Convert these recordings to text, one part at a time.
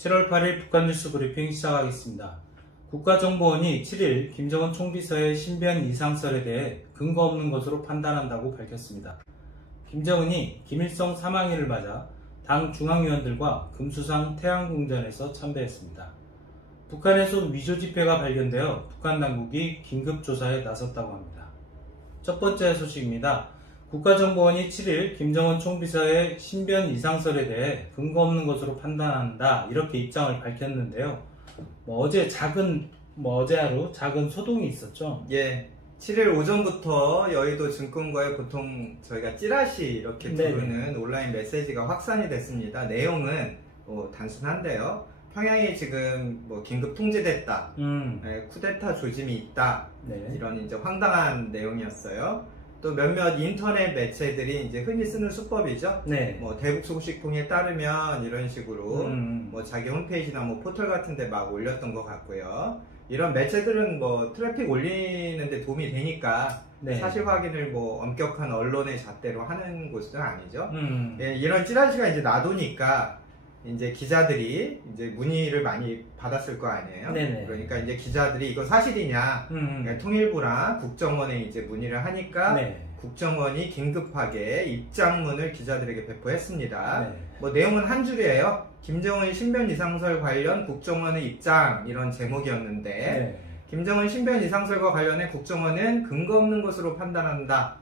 7월 8일 북한 뉴스 브리핑 시작하겠습니다. 국가정보원이 7일 김정은 총비서의 신변 이상설에 대해 근거 없는 것으로 판단한다고 밝혔습니다. 김정은이 김일성 사망일을 맞아 당 중앙위원들과 금수산 태양궁전에서 참배했습니다. 북한에서 위조 지폐가 발견되어 북한 당국이 긴급조사에 나섰다고 합니다. 첫 번째 소식입니다. 국가정보원이 7일 김정은 총비서의 신변 이상설에 대해 근거 없는 것으로 판단한다 이렇게 입장을 밝혔는데요. 어제 하루 작은 소동이 있었죠. 예, 7일 오전부터 여의도 증권거에 보통 저희가 찌라시 이렇게 부르는 온라인 메시지가 확산이 됐습니다. 내용은 단순한데요. 평양이 지금 긴급 통제됐다, 쿠데타 조짐이 있다, 이런 이제 황당한 내용이었어요. 또 몇몇 인터넷 매체들이 이제 흔히 쓰는 수법이죠. 대북 소식통에 따르면 이런 식으로 자기 홈페이지나 포털 같은데 막 올렸던 것 같고요. 이런 매체들은 트래픽 올리는데 도움이 되니까 사실 확인을 엄격한 언론의 잣대로 하는 곳은 아니죠. 예, 이런 찌라시가 이제 나도니까 이제 기자들이 이제 문의를 많이 받았을 거 아니에요. 그러니까 이제 기자들이 이거 사실이냐, 그러니까 통일부랑 국정원에 이제 문의를 하니까 국정원이 긴급하게 입장문을 기자들에게 배포했습니다. 내용은 한 줄이에요. 김정은 신변 이상설 관련 국정원의 입장, 이런 제목이었는데 김정은 신변 이상설과 관련해 국정원은 근거 없는 것으로 판단한다.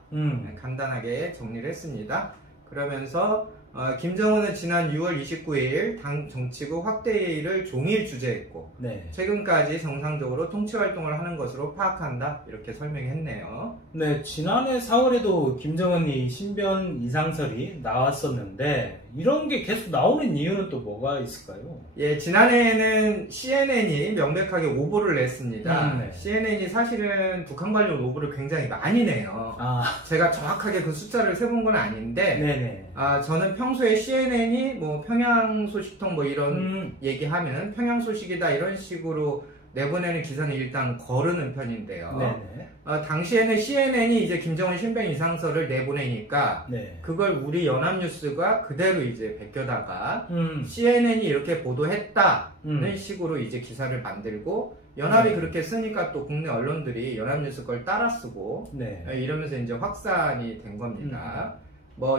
간단하게 정리를 했습니다. 그러면서 김정은은 지난 6월 29일 당 정치국 확대회의를 종일 주재했고 최근까지 정상적으로 통치활동을 하는 것으로 파악한다, 이렇게 설명했네요. 지난해 4월에도 김정은이 신변 이상설이 나왔었는데 이런 게 계속 나오는 이유는 또 뭐가 있을까요? 예, 지난해에는 CNN이 명백하게 오보를 냈습니다. CNN이 사실은 북한 관련 오보를 굉장히 많이 내요. 제가 정확하게 그 숫자를 세본 건 아닌데 저는 평소에 CNN이 평양 소식통 이런 얘기하면 평양 소식이다 이런 식으로 내보내는 기사는 일단 거르는 편인데요. 당시에는 CNN이 이제 김정은 신변 이상설을 내보내니까 그걸 우리 연합뉴스가 그대로 이제 베껴다가 CNN이 이렇게 보도했다는 식으로 이제 기사를 만들고 연합이 그렇게 쓰니까 또 국내 언론들이 연합뉴스 걸 따라 쓰고 이러면서 이제 확산이 된 겁니다.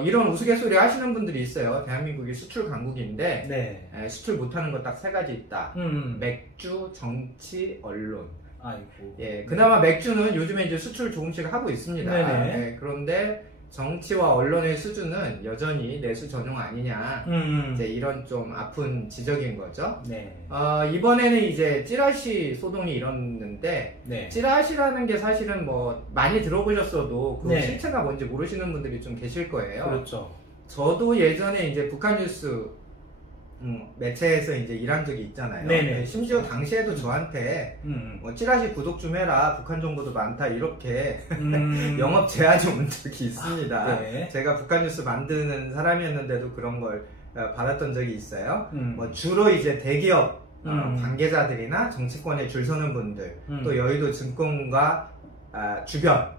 이런 우스갯소리 하시는 분들이 있어요. 대한민국이 수출 강국인데 수출 못하는 거 딱 세 가지 있다. 맥주, 정치, 언론. 예, 그나마 맥주는 요즘에 이제 수출 조금씩 하고 있습니다. 그런데 정치와 언론의 수준은 여전히 내수 전용 아니냐, 이제 이런 좀 아픈 지적인 거죠. 이번에는 이제 찌라시 소동이 일었는데 찌라시라는 게 사실은 많이 들어보셨어도 그 실체가 뭔지 모르시는 분들이 좀 계실 거예요. 그렇죠. 저도 예전에 이제 북한 뉴스 매체에서 이제 일한 적이 있잖아요. 심지어 당시에도 저한테 찌라시 구독 좀 해라, 북한 정보도 많다, 이렇게 영업 제안이 온 적이 있습니다. 제가 북한 뉴스 만드는 사람이었는데도 그런 걸 받았던 적이 있어요. 주로 이제 대기업 관계자들이나 정치권에 줄 서는 분들, 또 여의도 증권가 주변,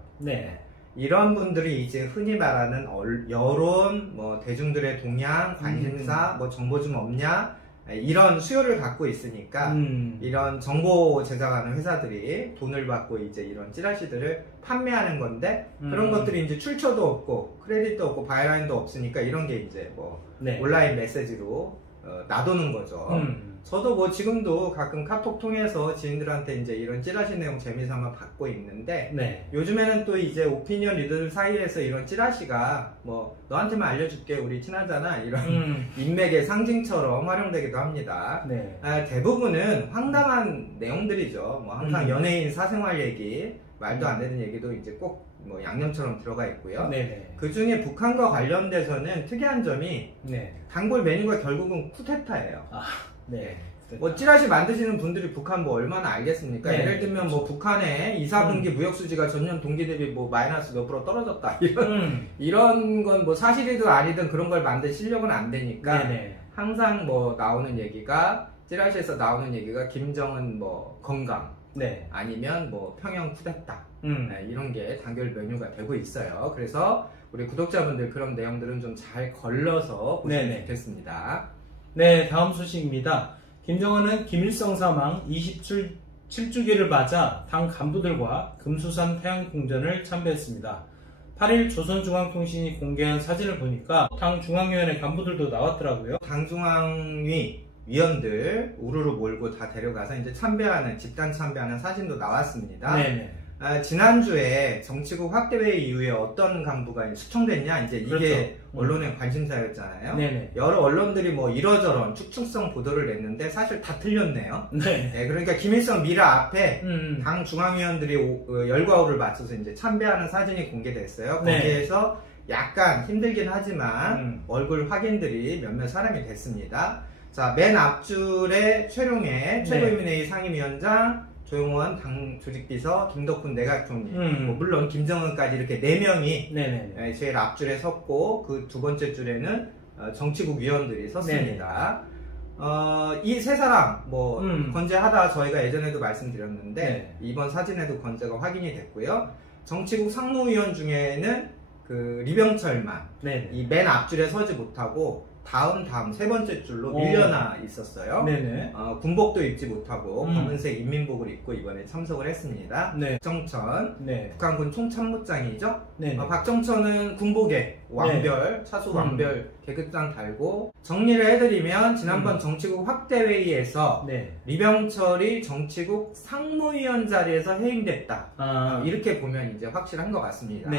이런 분들이 이제 흔히 말하는 여론, 대중들의 동향, 관심사, 정보 좀 없냐, 이런 수요를 갖고 있으니까 이런 정보 제작하는 회사들이 돈을 받고 이제 이런 찌라시들을 판매하는 건데 그런 것들이 이제 출처도 없고 크레딧도 없고 바이라인도 없으니까 이런 게 이제 온라인 메시지로 놔두는 거죠. 저도 지금도 가끔 카톡 통해서 지인들한테 이제 이런 찌라시 내용 재미삼아 받고 있는데 요즘에는 또 이제 오피니언 리더들 사이에서 이런 찌라시가 너한테만 알려줄게, 우리 친하잖아, 이런 인맥의 상징처럼 활용되기도 합니다. 대부분은 황당한 내용들이죠. 항상 연예인 사생활 얘기, 말도 안 되는 얘기도 이제 꼭 양념처럼 들어가 있고요. 그 중에 북한과 관련돼서는 특이한 점이 단골 메뉴가 결국은 쿠데타예요. 찌라시 만드시는 분들이 북한 얼마나 알겠습니까? 예를 들면 북한의 2, 4분기 무역수지가 전년 동기 대비 마이너스 몇 프로 떨어졌다, 이런 건 사실이든 아니든 그런 걸 만들 실력은 안 되니까 항상 나오는 얘기가, 찌라시에서 나오는 얘기가 김정은 건강, 아니면 평양 쿠데타, 이런 게 단결 메뉴가 되고 있어요. 그래서 우리 구독자분들 그런 내용들은 좀 잘 걸러서 보시면 좋겠습니다. 네, 다음 소식입니다. 김정은은 김일성 사망 27주기를 맞아 당 간부들과 금수산 태양궁전을 참배했습니다. 8일 조선중앙통신이 공개한 사진을 보니까 당 중앙위원회 간부들도 나왔더라고요. 당 중앙위 위원들 우르르 몰고 다 데려가서 이제 참배하는, 집단 참배하는 사진도 나왔습니다. 네네. 지난주에 정치국 확대회의 이후에 어떤 간부가 수청됐냐, 이제 이게 그렇죠. 언론의 관심사였잖아요. 네네. 여러 언론들이 뭐 이러저런 축축성 보도를 냈는데 사실 다 틀렸네요. 네, 그러니까 김일성 미라 앞에 당 중앙위원들이 열과 오를 맞춰서 이제 참배하는 사진이 공개됐어요. 네. 거기에서 약간 힘들긴 하지만 얼굴 확인들이 몇몇 사람이 됐습니다. 자, 맨 앞줄에 최룡해 최고인민회의 상임위원장, 조용원 당 조직비서, 김덕훈 내각총리, 뭐 물론 김정은까지 이렇게 4명이 제일 앞줄에 섰고, 그 두 번째 줄에는 정치국 위원들이 섰습니다. 이 세 사람 뭐 건재하다 저희가 예전에도 말씀드렸는데 이번 사진에도 건재가 확인이 됐고요. 정치국 상무위원 중에는 그 리병철만 이 맨 앞줄에 서지 못하고 다음 세 번째 줄로 밀려나 있었어요. 군복도 입지 못하고 검은색 인민복을 입고 이번에 참석을 했습니다. 박정천 북한군 총참모장이죠. 박정천은 군복에 왕별, 차수 왕별 계급장 달고, 정리를 해드리면 지난번 정치국 확대회의에서 리병철이 정치국 상무위원 자리에서 해임됐다. 이렇게 보면 이제 확실한 것 같습니다.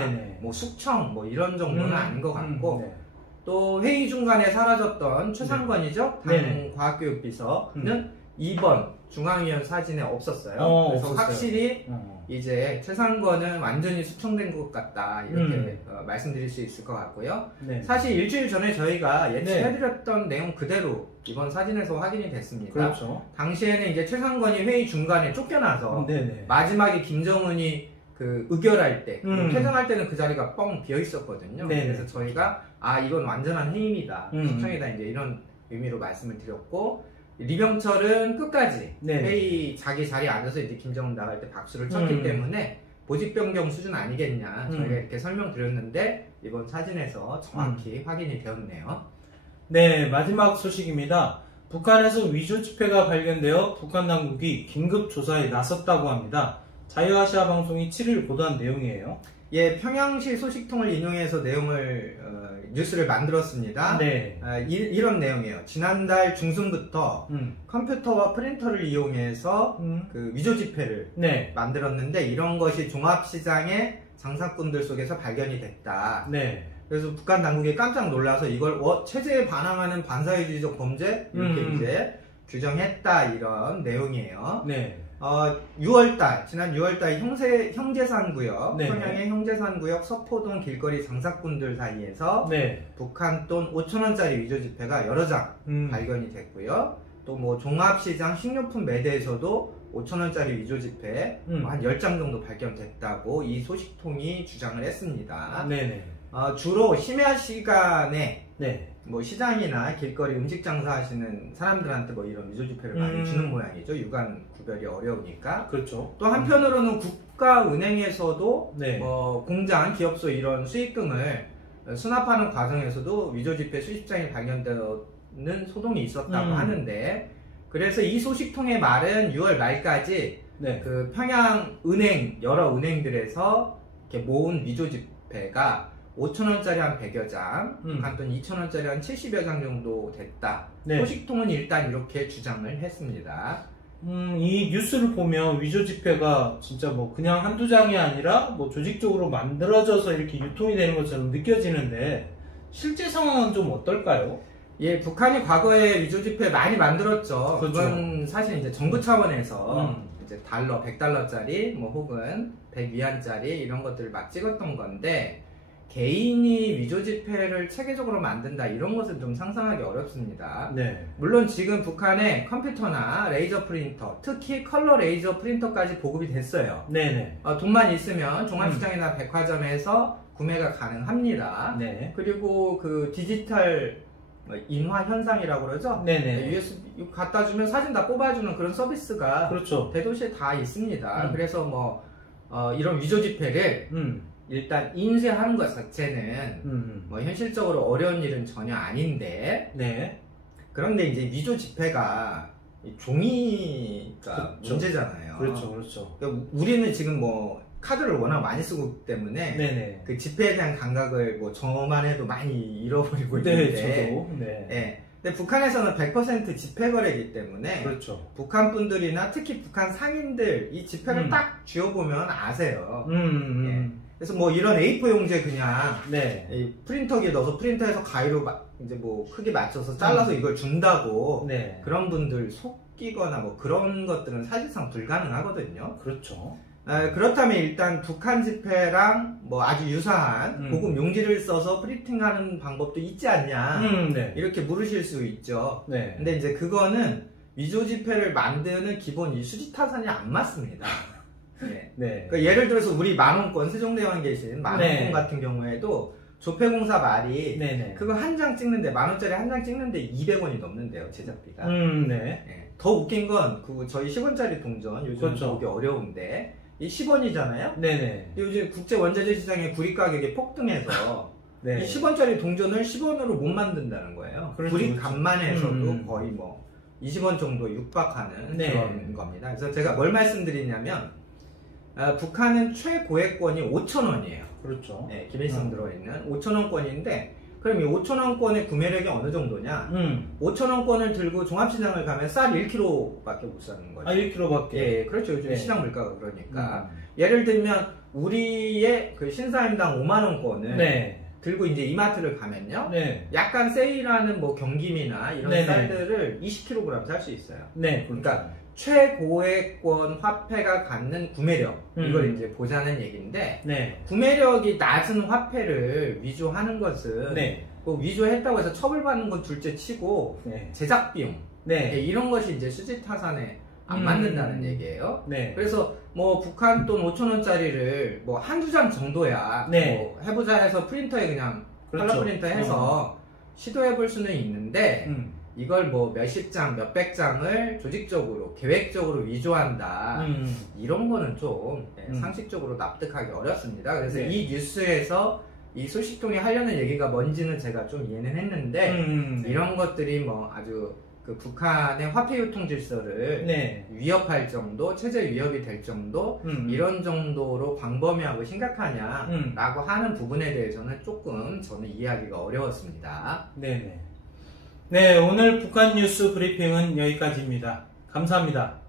뭐 숙청 뭐 이런 정도는 아닌 것 같고, 또 회의 중간에 사라졌던 최상권이죠. 당 과학교육비서는 이번 중앙위원 사진에 없었어요. 그래서 없었어요. 확실히 이제 최상권은 완전히 수청된 것 같다, 이렇게 말씀드릴 수 있을 것 같고요. 사실 일주일 전에 저희가 예측해드렸던 내용 그대로 이번 사진에서 확인이 됐습니다. 그렇죠. 당시에는 이제 최상권이 회의 중간에 쫓겨나서 마지막에 김정은이 그 의결할 때, 퇴장할 때는 그 자리가 뻥 비어 있었거든요. 그래서 저희가 이건 완전한 해임이다, 수청이다, 이제 이런 의미로 말씀을 드렸고, 리병철은 끝까지 회의 자기 자리에 앉아서 이제 김정은 나갈 때 박수를 쳤기 때문에 보직 변경 수준 아니겠냐, 저희가 이렇게 설명드렸는데 이번 사진에서 정확히 확인이 되었네요. 네, 마지막 소식입니다. 북한에서 위조 지폐가 발견되어 북한 당국이 긴급 조사에 나섰다고 합니다. 자유아시아 방송이 7일 보도한 내용이에요. 예, 평양시 소식통을 인용해서 내용을 뉴스를 만들었습니다. 이런 내용이에요. 지난달 중순부터 컴퓨터와 프린터를 이용해서 그 위조 지폐를 만들었는데, 이런 것이 종합시장의 장사꾼들 속에서 발견이 됐다. 그래서 북한 당국이 깜짝 놀라서 이걸 체제에 반항하는 반사회주의적 범죄, 이렇게 이제 규정했다, 이런 내용이에요. 6월달, 지난 6월달 형제산구역, 평양의 형제산구역 서포동 길거리 장사꾼들 사이에서 북한 돈 5,000원짜리 위조 지폐가 여러 장 발견이 됐고요. 또 뭐 종합시장 식료품 매대에서도 5,000원짜리 위조 지폐 한 10장 정도 발견됐다고 이 소식통이 주장을 했습니다. 주로 심야 시간에 뭐 시장이나 길거리 음식 장사하시는 사람들한테 뭐 이런 위조 지폐를 많이 주는 모양이죠. 유관 구별이 어려우니까. 그렇죠. 또 한편으로는 국가은행에서도 공장, 기업소 이런 수익 등을 수납하는 과정에서도 위조 지폐 수십 장이 발견되는 소동이 있었다고 하는데, 그래서 이 소식통의 말은 6월 말까지 그 평양 은행, 여러 은행들에서 이렇게 모은 위조 지폐가 5,000원짜리 한 100여 장, 북한 돈 2,000원짜리 한 70여 장 정도 됐다. 소식통은 일단 이렇게 주장을 했습니다. 이 뉴스를 보면 위조 지폐가 진짜 뭐 그냥 한두 장이 아니라 뭐 조직적으로 만들어져서 이렇게 유통이 되는 것처럼 느껴지는데, 실제 상황은 좀 어떨까요? 예, 북한이 과거에 위조 지폐 많이 만들었죠. 그건 사실 이제 정부 차원에서 이제 달러, 100달러짜리, 뭐 혹은 100위안짜리 이런 것들을 막 찍었던 건데, 개인이 위조 지폐를 체계적으로 만든다, 이런 것은 좀 상상하기 어렵습니다. 물론 지금 북한에 컴퓨터나 레이저 프린터, 특히 컬러 레이저 프린터까지 보급이 됐어요. 돈만 있으면 종합시장이나 백화점에서 구매가 가능합니다. 그리고 그 디지털 인화 현상이라고 그러죠. USB 갖다 주면 사진 다 뽑아주는 그런 서비스가 대도시에 다 있습니다. 그래서 뭐 이런 위조 지폐를 일단 인쇄하는 것 자체는 뭐 현실적으로 어려운 일은 전혀 아닌데, 그런데 이제 위조 지폐가 종이가 그렇죠. 문제잖아요. 그렇죠. 그러니까 우리는 지금 뭐 카드를 워낙 많이 쓰기 때문에 네네. 그 지폐에 대한 감각을 뭐 저만 해도 많이 잃어버리고 있는데, 저도. 네. 근데 북한에서는 100% 지폐 거래이기 때문에 그렇죠. 북한 분들이나 특히 북한 상인들 이 지폐를 딱 쥐어보면 아세요. 예. 그래서 뭐 이런 A4 용지에 그냥 이 프린터기에 넣어서 프린터에서 가위로 이제 뭐 크기 맞춰서 잘라서 이걸 준다고 그런 분들 속이거나 뭐 그런 것들은 사실상 불가능하거든요. 그렇죠. 그렇다면 일단 북한 지폐랑 뭐 아주 유사한 고급 용지를 써서 프린팅하는 방법도 있지 않냐 이렇게 물으실 수 있죠. 근데 이제 그거는 위조 지폐를 만드는 기본 이 수지타산이 안 맞습니다. 그러니까 예를 들어서 우리 만원권 세종대왕 계신 만원권 같은 경우에도 조폐공사 말이 그거 한 장 찍는데 10,000원짜리 한 장 찍는데 200원이 넘는데요, 제작비가. 더 웃긴 건 그 저희 10원짜리 동전 요즘 보기 어려운데 이 10원이잖아요. 요즘 국제 원자재 시장의 구리 가격이 폭등해서 이 10원짜리 동전을 10원으로 못 만든다는 거예요. 구리 값만 해서도 거의 뭐 20원 정도 육박하는 그런 겁니다. 그래서 제가 뭘 말씀드리냐면 북한은 최고액권이 5,000원이에요. 그렇죠. 기밀성 들어있는 5,000원권인데 그럼 이 5,000원권의 구매력이 어느 정도냐? 5,000원권을 들고 종합시장을 가면 쌀 1kg밖에 못 사는 거죠. 1kg밖에? 예, 그렇죠. 요즘 시장 물가가 그러니까. 예를 들면 우리의 그 신사임당 5만원권을 들고 이제 이마트를 가면요. 약간 세일하는 뭐 경김이나 이런 쌀들을 20kg 살 수 있어요. 그러니까 최고액권 화폐가 갖는 구매력 이걸 이제 보자는 얘기인데 구매력이 낮은 화폐를 위조하는 것은 그 위조했다고 해서 처벌받는 건 둘째 치고 제작 비용 이런 것이 이제 수지타산에 안 맞는다는 얘기예요. 그래서 뭐 북한 돈 5,000원짜리를 뭐 한두 장 정도야 뭐 해보자 해서 프린터에 그냥 컬러 프린터 해서 시도해 볼 수는 있는데 이걸 뭐 몇십 장, 몇백 장을 조직적으로, 계획적으로 위조한다. 이런 거는 좀 상식적으로 납득하기 어렵습니다. 그래서 이 뉴스에서 이 소식통에 하려는 얘기가 뭔지는 제가 좀 이해는 했는데 이런 것들이 뭐 아주 그 북한의 화폐 유통 질서를 위협할 정도, 체제 위협이 될 정도 이런 정도로 광범위하고 심각하냐라고 하는 부분에 대해서는 조금 저는 이해하기가 어려웠습니다. 네, 오늘 북한 뉴스 브리핑은 여기까지입니다. 감사합니다.